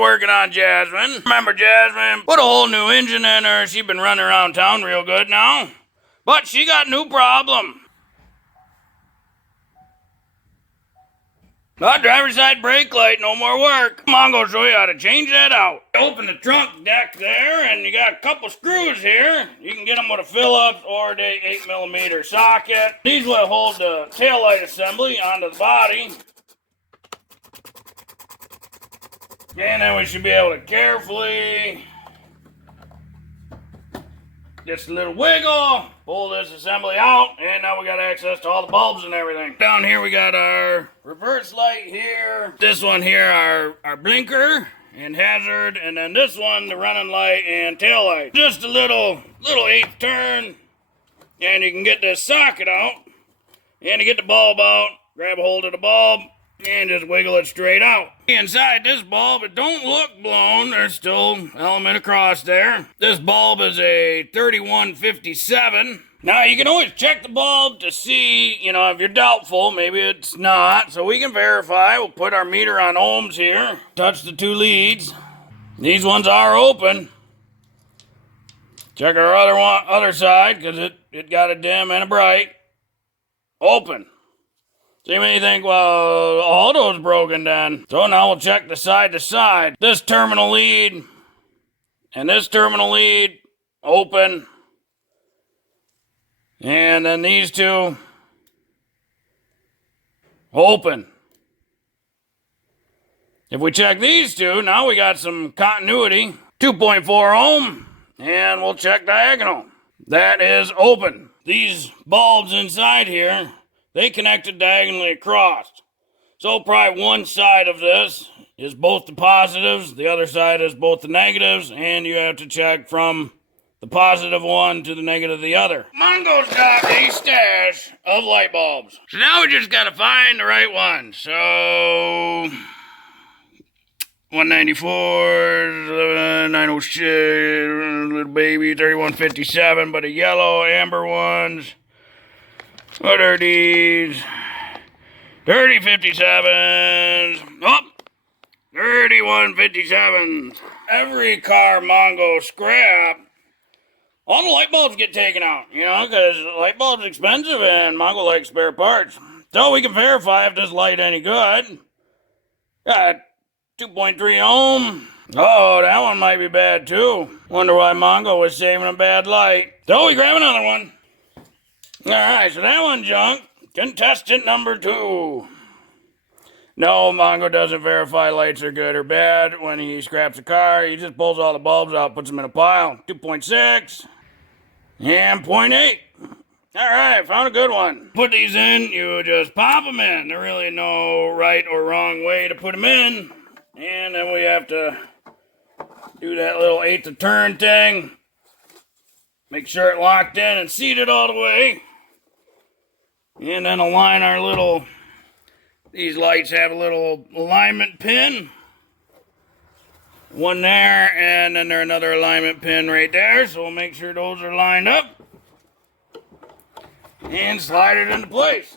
working on Jasmin. Remember Jasmin? Put a whole new engine in her. She's been running around town real good now. But she got a new problem. Driver's side brake light, no more work. Mongo will show you how to change that out. Open the trunk deck there, and you got a couple screws here. You can get them with a Phillips or the 8mm socket. These will hold the taillight assembly onto the body. And then we should be able to carefully, just a little wiggle, pull this assembly out, and now we got access to all the bulbs and everything. Down here we got our reverse light here. This one here, our blinker and hazard, and then this one, the running light and tail light. Just a little eighth turn, and you can get this socket out, and to get the bulb out, grab a hold of the bulb, and just wiggle it straight out. Inside this bulb, it don't look blown. There's still element across there. This bulb is a 3157. Now, you can always check the bulb to see, if you're doubtful, maybe it's not. So we can verify. We'll put our meter on ohms here. Touch the two leads. These ones are open. Check our other side, because it got a dim and a bright. Open. So you may think, well, auto's broken then. So now we'll check the side to side. This terminal lead and this terminal lead, open. And then these two, open. If we check these two, now we got some continuity. 2.4 ohm, and we'll check diagonal. That is open. These bulbs inside here, they connected diagonally across. So probably one side of this is both the positives, the other side is both the negatives, and you have to check from the positive one to the negative of the other. Mongo's got a stash of light bulbs. So now we just gotta find the right one. So 194, 906, little baby, 3157, but a yellow, amber ones. What are these? 3057s. Oh, 3157s. Every car Mongo scrap, all the light bulbs get taken out, because light bulbs expensive and Mongo likes spare parts. So we can verify if this light any good. Got 2.3 ohm. Oh, that one might be bad too. Wonder why Mongo was saving a bad light. So we grab another one. Alright, so that one junk. Contestant number 2. No, Mongo doesn't verify lights are good or bad when he scraps a car. He just pulls all the bulbs out, puts them in a pile. 2.6 and 0.8. Alright, found a good one. Put these in, you just pop them in. There really no right or wrong way to put them in. And then we have to do that little eighth of turn thing. Make sure it locked in and seated all the way. And then align our little, these lights have a little alignment pin. One there, and then there's another alignment pin right there. So we'll make sure those are lined up. And slide it into place.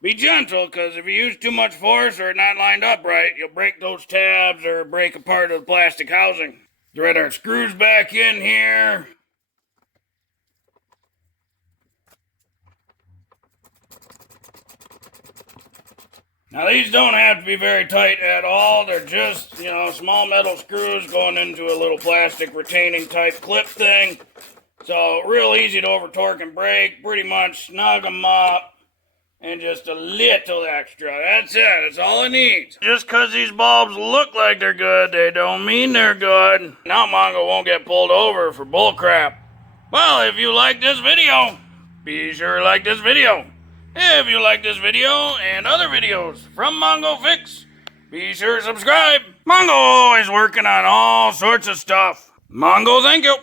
Be gentle, because if you use too much force or not lined up right, you'll break those tabs or break a part of the plastic housing. Thread our screws back in here. Now these don't have to be very tight at all. They're just, small metal screws going into a little plastic retaining type clip thing. So real easy to over torque and break. Pretty much snug them up. And just a little extra. That's it. That's all it needs. Just because these bulbs look like they're good, they don't mean they're good. Now Mongo won't get pulled over for bull crap. Well, if you like this video, be sure to like this video. If you like this video and other videos from Mongo Fix, be sure to subscribe. Mongo always working on all sorts of stuff. Mongo, thank you.